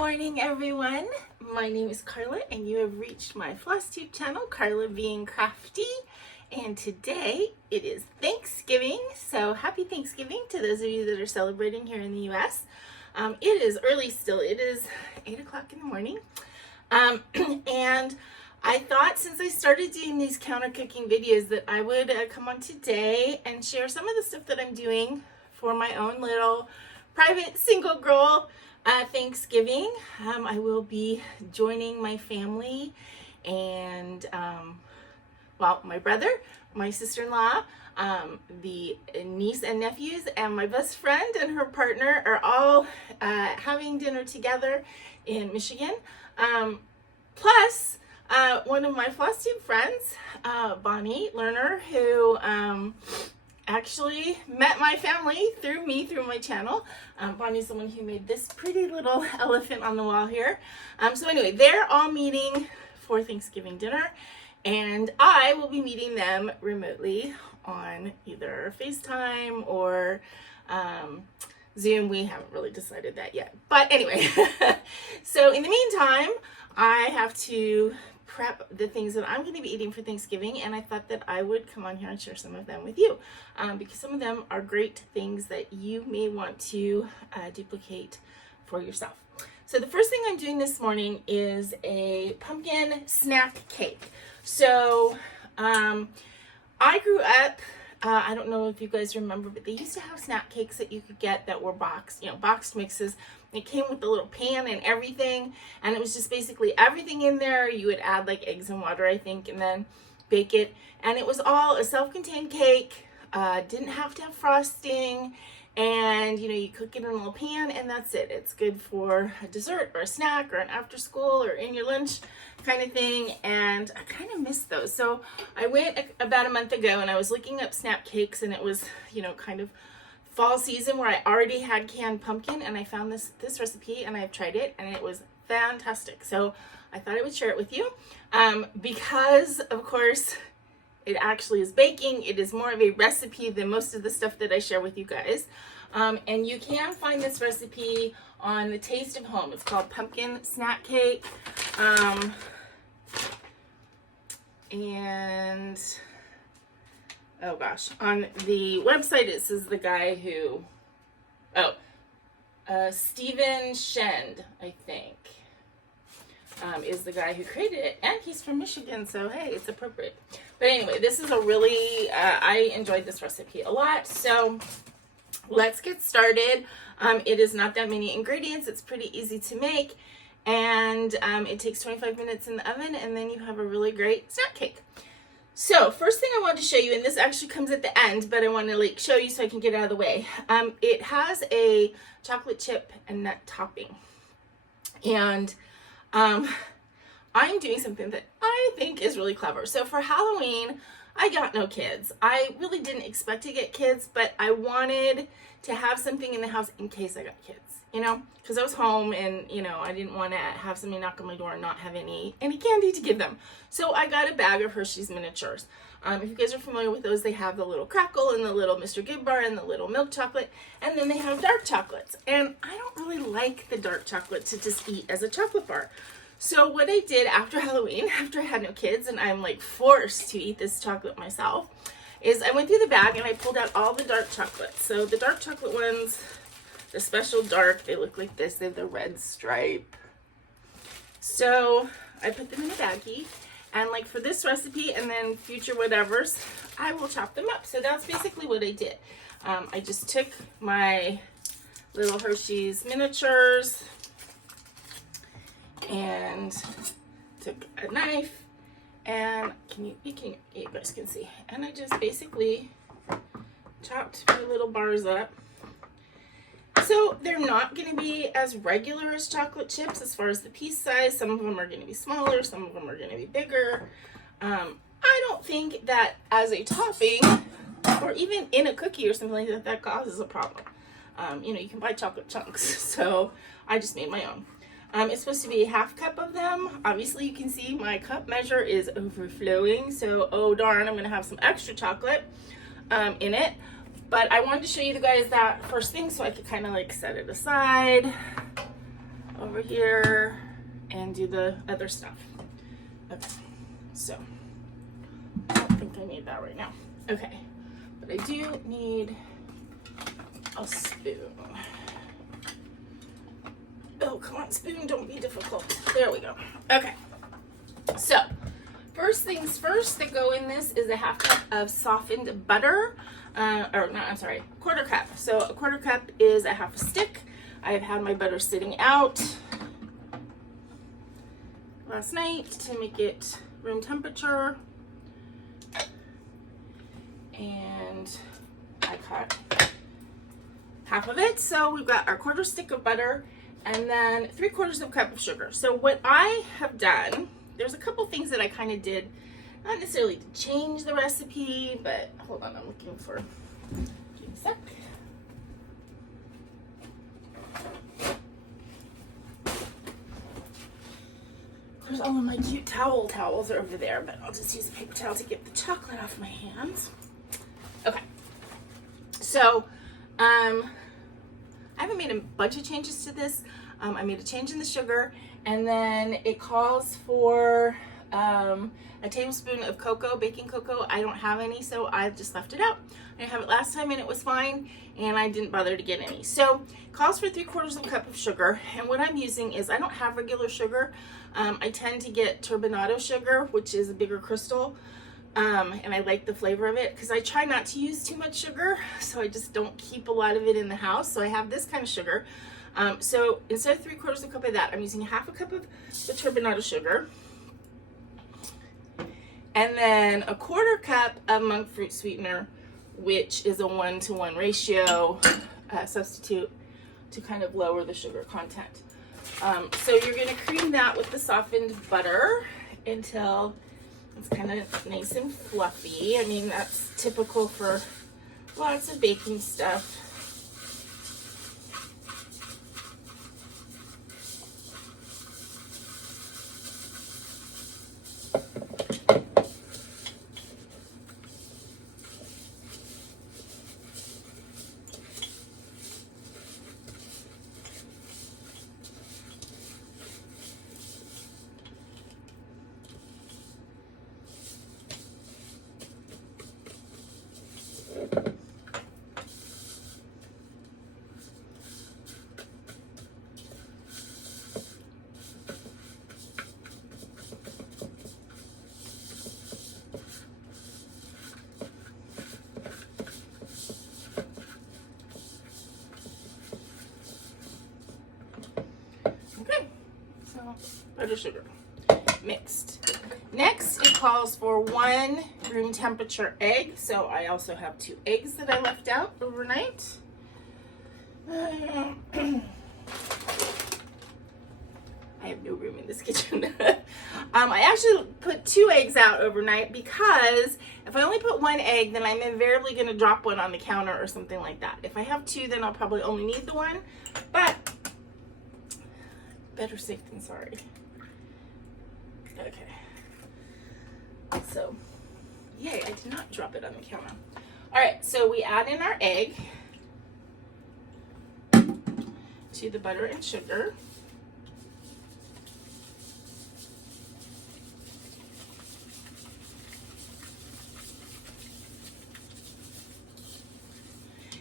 morning, everyone. My name is Karla, and you have reached my FlossTube channel, Karla being Crafty. And today it is Thanksgiving, so happy Thanksgiving to those of you that are celebrating here in the U.S. It is early still. It is 8 o'clock in the morning. And I thought since I started doing these counter cooking videos that I would come on today and share some of the stuff that I'm doing for my own little private single girl Thanksgiving. I will be joining my family and my brother, my sister-in-law, the niece and nephews, and my best friend and her partner are all having dinner together in Michigan. Plus one of my FlossTube friends, Bonnie Lerner, who actually met my family through my channel. Bonnie's the one who made this pretty little elephant on the wall here. So anyway, they're all meeting for Thanksgiving dinner, and I will be meeting them remotely on either FaceTime or Zoom. We haven't really decided that yet. But anyway, so in the meantime, I have to prep the things that I'm going to be eating for Thanksgiving, and I thought that I would come on here and share some of them with you because some of them are great things that you may want to duplicate for yourself. So the first thing I'm doing this morning is a pumpkin snack cake. So I grew up, I don't know if you guys remember, but they used to have snack cakes that you could get that were boxed, boxed mixes. It came with a little pan and everything, and it was just basically everything in there. You would add like eggs and water, I think, and then bake it. And it was all a self-contained cake, didn't have to have frosting, and you cook it in a little pan and that's it. It's good for a dessert or a snack or an after school or in your lunch kind of thing, and I kind of missed those. So I went about a month ago and I was looking up snap cakes, and it was, kind of fall season where I already had canned pumpkin, and I found this recipe and I've tried it and it was fantastic. So I thought I would share it with you because of course it actually is baking. It is more of a recipe than most of the stuff that I share with you guys. And you can find this recipe on the Taste of Home. It's called Pumpkin Snack Cake. And oh gosh, on the website it says the guy who, Stephen Shend, I think, is the guy who created it, and he's from Michigan, so hey, it's appropriate. But anyway, this is a really, I enjoyed this recipe a lot, so let's get started. It is not that many ingredients, it's pretty easy to make, and it takes 25 minutes in the oven, and then you have a really great snack cake. So first thing I want to show you, and this actually comes at the end, but I want to show you so I can get it out of the way. It has a chocolate chip and nut topping, and I'm doing something that I think is really clever. So for Halloween, I got no kids. I really didn't expect to get kids, but I wanted to have something in the house in case I got kids, because I was home and, I didn't want to have somebody knock on my door and not have any candy to give them. So I got a bag of Hershey's miniatures. If you guys are familiar with those, they have the little crackle and the little Mr. Good bar and the little milk chocolate, and then they have dark chocolates. And I don't really like the dark chocolate to just eat as a chocolate bar. So what I did after Halloween, after I had no kids and I'm forced to eat this chocolate myself, is I went through the bag and I pulled out all the dark chocolates. So the dark chocolate ones, the special dark, they look like this. They have the red stripe. So I put them in a baggie, and for this recipe and then future whatevers, I will chop them up. So that's basically what I did. I just took my little Hershey's miniatures and took a knife, and you guys can see, and I just basically chopped my little bars up. So they're not going to be as regular as chocolate chips as far as the piece size. Some of them are going to be smaller, some of them are going to be bigger. I don't think that as a topping or even in a cookie or something like that, that causes a problem. You can buy chocolate chunks, so I just made my own. It's supposed to be a half cup of them. Obviously you can see my cup measure is overflowing, so oh darn, I'm going to have some extra chocolate in it. But I wanted to show you guys that first thing so I could kind of set it aside over over here and do the other stuff. Okay, so I don't think I need that right now. Okay, but I do need a spoon. Oh, come on, spoon, don't be difficult. There we go. Okay, so first things first that go in this is a 1/2 cup of softened butter. Quarter cup. So a 1/4 cup is a 1/2 stick. I have had my butter sitting out last night to make it room temperature. And I cut 1/2 of it. So we've got our 1/4 stick of butter and then 3/4 cup of sugar. So what I have done, there's a couple things that I kind of did, not necessarily to change the recipe, but hold on, I'm looking for, give me a sec. There's all of my cute towels are over there, but I'll just use a paper towel to get the chocolate off my hands. Okay, so I haven't made a bunch of changes to this. I made a change in the sugar, and then it calls for a tablespoon of cocoa, baking cocoa. I don't have any, so I've just left it out. I didn't have it last time and it was fine, and I didn't bother to get any. So it calls for 3/4 cup of sugar, and what I'm using is, I don't have regular sugar. I tend to get turbinado sugar, which is a bigger crystal, and I like the flavor of it because I try not to use too much sugar, so I just don't keep a lot of it in the house. So I have this kind of sugar. So instead of 3/4 cup of that, I'm using 1/2 cup of the turbinado sugar, and then a 1/4 cup of monk fruit sweetener, which is a 1-to-1 ratio substitute to kind of lower the sugar content. So you're going to cream that with the softened butter until it's kind of nice and fluffy. I mean, that's typical for lots of baking stuff. Butter, sugar, mixed. Next, it calls for 1 room temperature egg. So I also have 2 eggs that I left out overnight. I have no room in this kitchen. I actually put 2 eggs out overnight because if I only put 1 egg, then I'm invariably going to drop one on the counter or something like that. If I have 2, then I'll probably only need the 1, but better safe than sorry. Okay, so yay, I did not drop it on the counter. All right, so we add in our egg to the butter and sugar.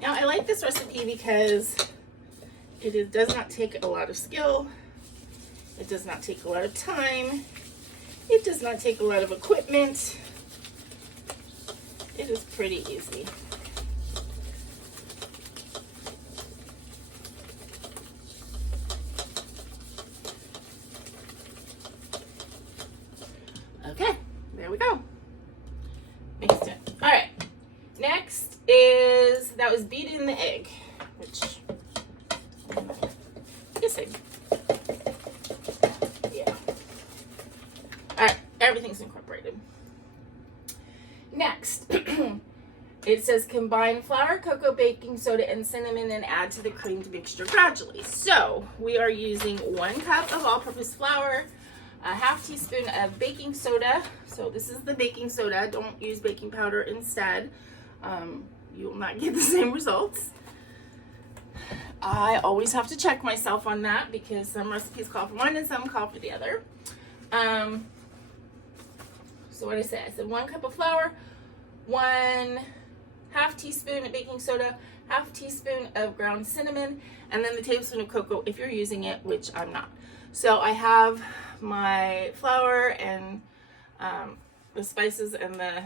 Now I like this recipe because it does not take a lot of skill. It does not take a lot of time. It does not take a lot of equipment. It is pretty easy. Okay, there we go. Mixed it. All right, next is, that was beating the egg, which, this egg. Everything's incorporated. Next, it says combine flour, cocoa, baking soda, and cinnamon and add to the creamed mixture gradually. So we are using 1 cup of all-purpose flour, a 1/2 teaspoon of baking soda. So this is the baking soda. Don't use baking powder instead. You will not get the same results. I always have to check myself on that because some recipes call for one and some call for the other. So what I said 1 cup of flour, 1/2 teaspoon of baking soda, 1/2 teaspoon of ground cinnamon, and then the tablespoon of cocoa if you're using it, which I'm not. So I have my flour and the spices and the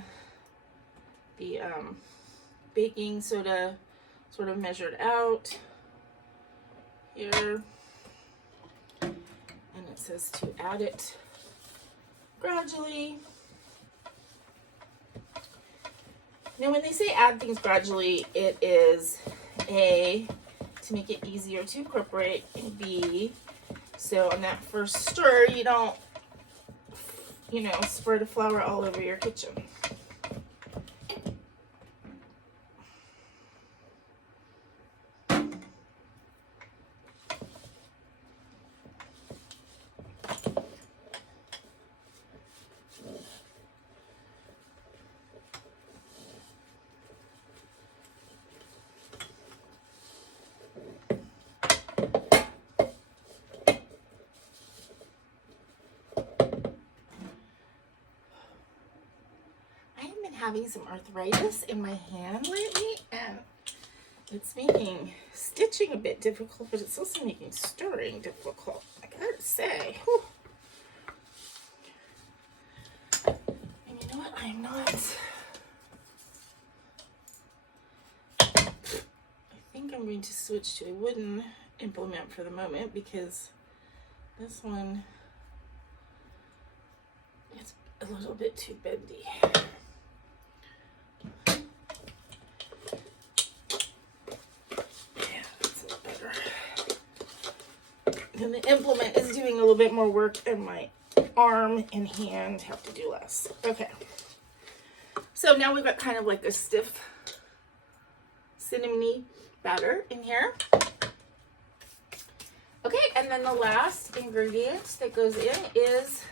baking soda sort of measured out here, and it says to add it gradually. Now when they say add things gradually, it is A, to make it easier to incorporate, and B, so on that first stir you don't, spread the flour all over your kitchen. Having some arthritis in my hand lately, and it's making stitching a bit difficult, but it's also making stirring difficult, I gotta say. Whew. And you know what? I'm not, I think I'm going to switch to a wooden implement for the moment because this one is a little bit too bendy. And the implement is doing a little bit more work, and my arm and hand have to do less. Okay. So now we've got kind of like a stiff cinnamony batter in here. Okay, and then the last ingredient that goes in is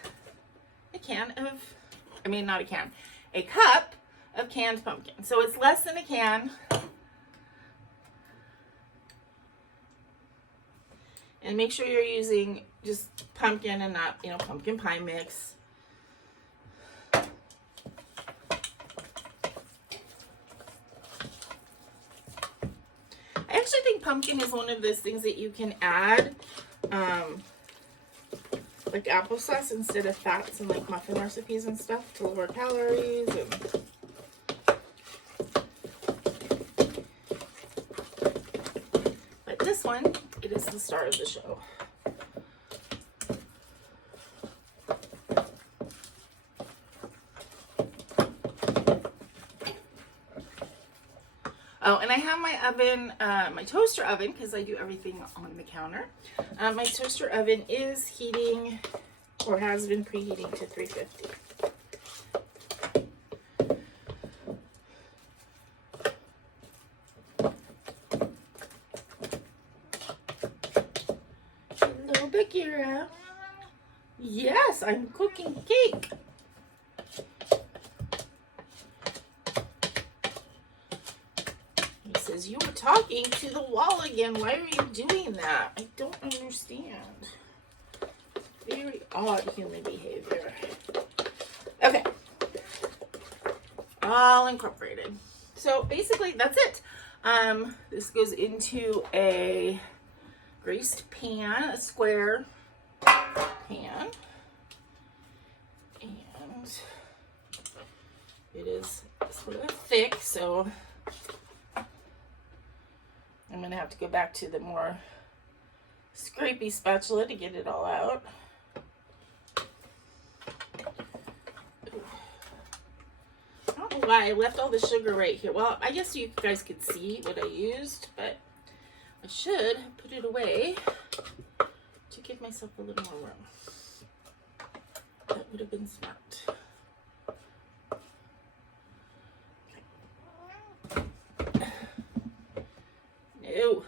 a cup of canned pumpkin. So it's less than a can. And make sure you're using just pumpkin and not, pumpkin pie mix. I actually think pumpkin is one of those things that you can add, like applesauce instead of fats and like muffin recipes and stuff to lower calories. But this one, it is the star of the show. Oh, and I have my oven, my toaster oven, because I do everything on the counter. My toaster oven is heating, or has been preheating to 350. Hello, Bagheera. Yes, I'm cooking cake. He says, you were talking to the wall again. Why are you doing that? I don't understand. Very odd human behavior. Okay. All incorporated. So basically that's it. This goes into a greased pan, a square pan. And it is sort of thick, so I'm going to have to go back to the more scrapey spatula to get it all out. I don't know why I left all the sugar right here. Well, I guess you guys could see what I used, but I should have put it away to give myself a little more room. That would have been smart. No.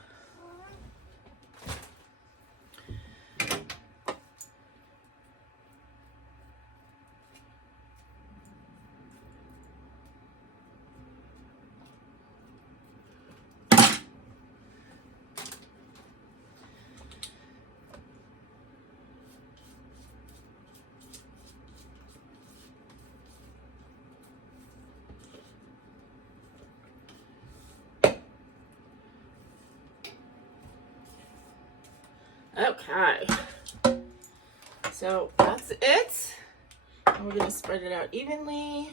Okay, so that's it. And we're going to spread it out evenly.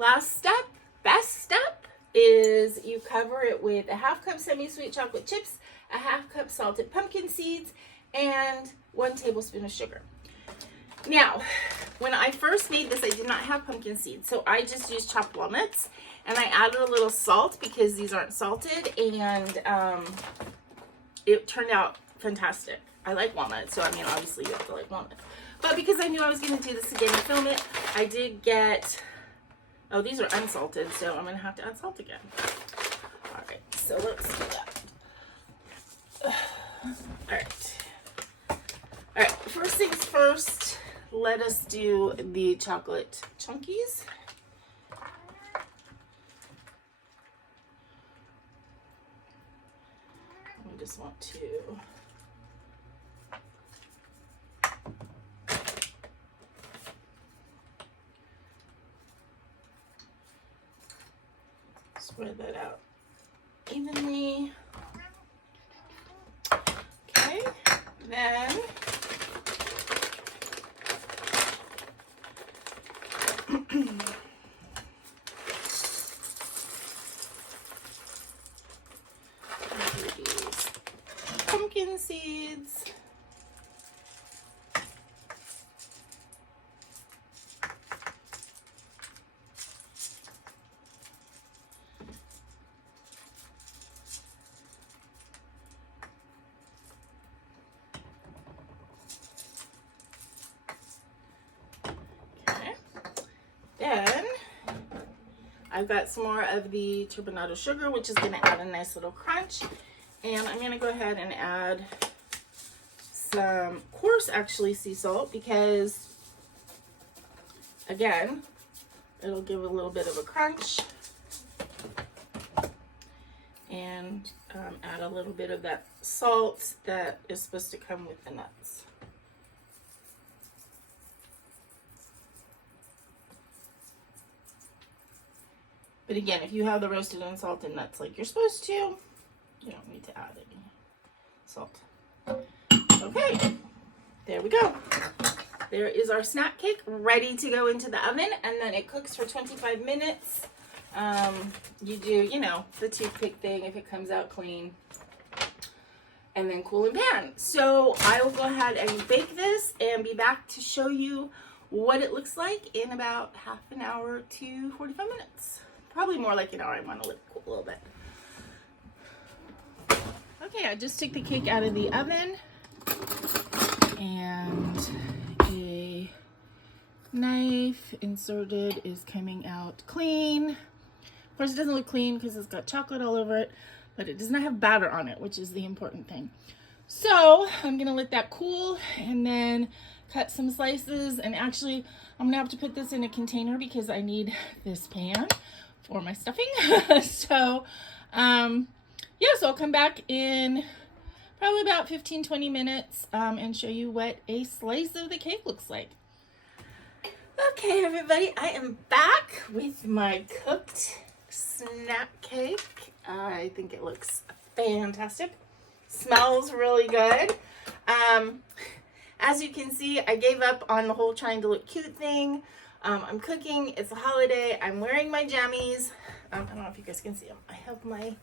Last step, best step, is you cover it with a half cup semi-sweet chocolate chips, a half cup salted pumpkin seeds, and 1 tablespoon of sugar. Now, when I first made this, I did not have pumpkin seeds, so I just used chopped walnuts, and I added a little salt because these aren't salted, and it turned out fantastic. I like walnuts, so I mean, obviously you have to like walnuts. But because I knew I was going to do this again and film it, I did get... Oh, these are unsalted, so I'm going to have to add salt again. All right, so let's do that. All right, first things first, let us do the chocolate chunkies. I just want to... spread that out evenly. Okay, then these pumpkin seeds. Then I've got some more of the turbinado sugar, which is going to add a nice little crunch. And I'm going to go ahead and add some coarse, actually, sea salt because, again, it'll give a little bit of a crunch. And add a little bit of that salt that is supposed to come with the nuts. But again, if you have the roasted unsalted nuts like you're supposed to, you don't need to add any salt. Okay, there we go. There is our snap cake ready to go into the oven, and then it cooks for 25 minutes. You do, you know, the toothpick thing if it comes out clean, and then cool in pan. So I will go ahead and bake this and be back to show you what it looks like in about half an hour to 45 minutes. Probably more like an hour. I want to let it cool a little bit. Okay, I just took the cake out of the oven, and a knife inserted is coming out clean. Of course, it doesn't look clean because it's got chocolate all over it, but it does not have batter on it, which is the important thing. So I'm gonna let that cool and then cut some slices. And actually, I'm gonna have to put this in a container because I need this pan for my stuffing. So yeah, so I'll come back in probably about 15-20 minutes and show you what a slice of the cake looks like. Okay, everybody, I am back with my cooked snap cake. I think it looks fantastic. Smells really good. As you can see, I gave up on the whole trying to look cute thing. I'm cooking. It's a holiday. I'm wearing my jammies. I don't know if you guys can see them. I have my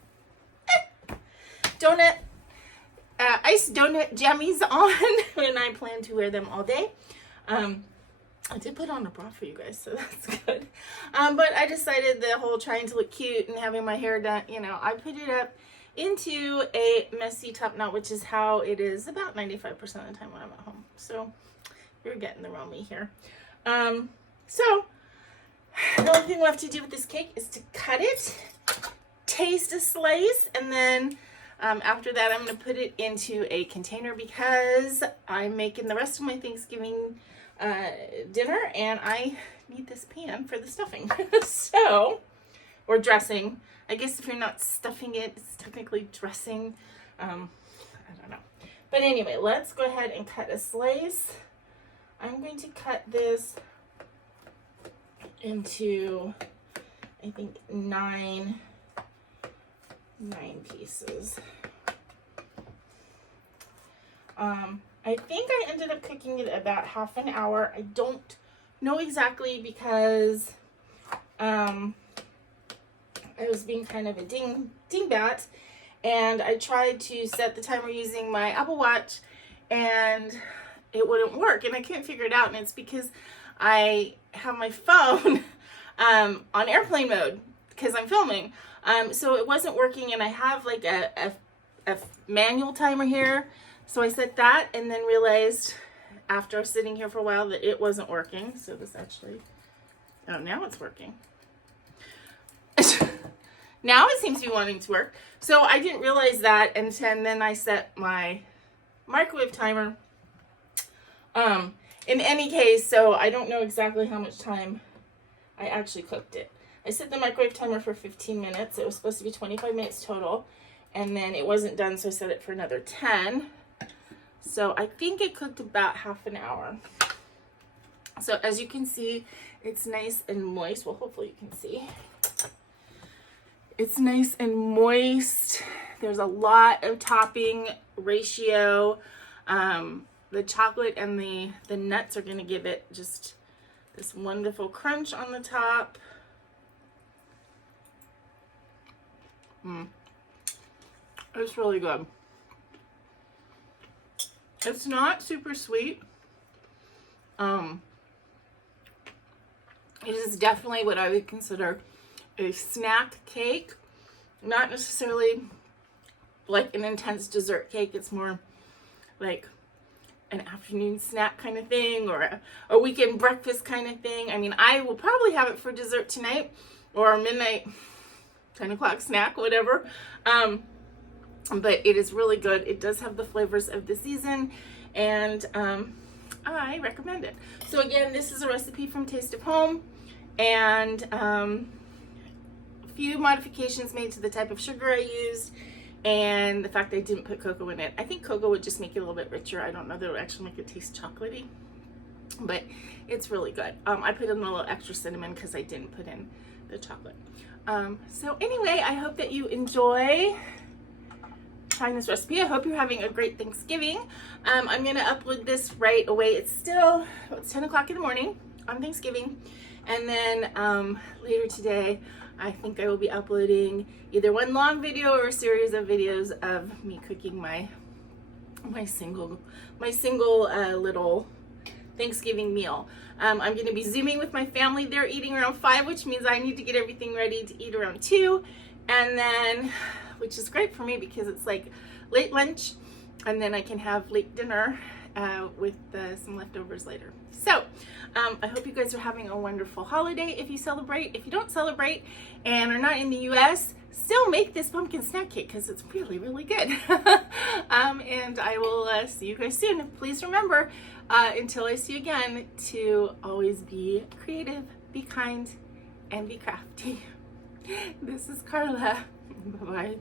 iced donut jammies on, and I plan to wear them all day. I did put on a bra for you guys, so that's good. But I decided the whole trying to look cute and having my hair done, you know, I put it up into a messy top knot, which is how it is about 95% of the time when I'm at home. So you're getting the real me here. So The only thing left to do with this cake is to cut it, taste a slice, and then after that I'm going to put it into a container because I'm making the rest of my Thanksgiving dinner and I need this pan for the stuffing. So, or dressing. I guess if you're not stuffing it, it's technically dressing. I don't know. But anyway, let's go ahead and cut a slice. I'm going to cut this into, I think, nine pieces. I think I ended up cooking it about half an hour. I don't know exactly because I was being kind of a dingbat, and I tried to set the timer using my Apple Watch and it wouldn't work, and I couldn't figure it out, and it's because I have my phone on airplane mode because I'm filming. So it wasn't working, and I have like a manual timer here. So I set that and then realized after sitting here for a while that it wasn't working. So this actually, oh, now it's working. Now it seems to be wanting to work. So I didn't realize that, and then I set my microwave timer. In any case, so I don't know exactly how much time I actually cooked it. I set the microwave timer for 15 minutes. It was supposed to be 25 minutes total, and then it wasn't done, so I set it for another 10. So I think it cooked about half an hour. So as you can see, it's nice and moist. Well, hopefully you can see. It's nice and moist. There's a lot of topping ratio. The chocolate and the nuts are going to give it just this wonderful crunch on the top. It's really good. It's not super sweet. It is definitely what I would consider a snack cake. Not necessarily like an intense dessert cake. It's more like an afternoon snack kind of thing, or a weekend breakfast kind of thing. I mean, I will probably have it for dessert tonight or a midnight 10 o'clock snack, whatever. But it is really good. It does have the flavors of the season, and I recommend it. So again, this is a recipe from Taste of Home, and a few modifications made to the type of sugar I used, and the fact that I didn't put cocoa in it. I think cocoa would just make it a little bit richer. I don't know that it would actually make it taste chocolatey, but it's really good. I put in a little extra cinnamon because I didn't put in the chocolate. So anyway, I hope that you enjoy trying this recipe. I hope you're having a great Thanksgiving. I'm going to upload this right away. It's 10 o'clock in the morning on Thanksgiving. And then later today, I think I will be uploading either one long video or a series of videos of me cooking my single little Thanksgiving meal. I'm going to be Zooming with my family. They're eating around 5, which means I need to get everything ready to eat around 2. And then, which is great for me because it's like late lunch, and then I can have late dinner with some leftovers later. So I hope you guys are having a wonderful holiday if you celebrate. If you don't celebrate and are not in the US, still make this pumpkin snack cake because it's really, really good. And I will see you guys soon. Please remember, until I see you again, to always be creative, be kind, and be crafty. This is Karla. Bye-bye.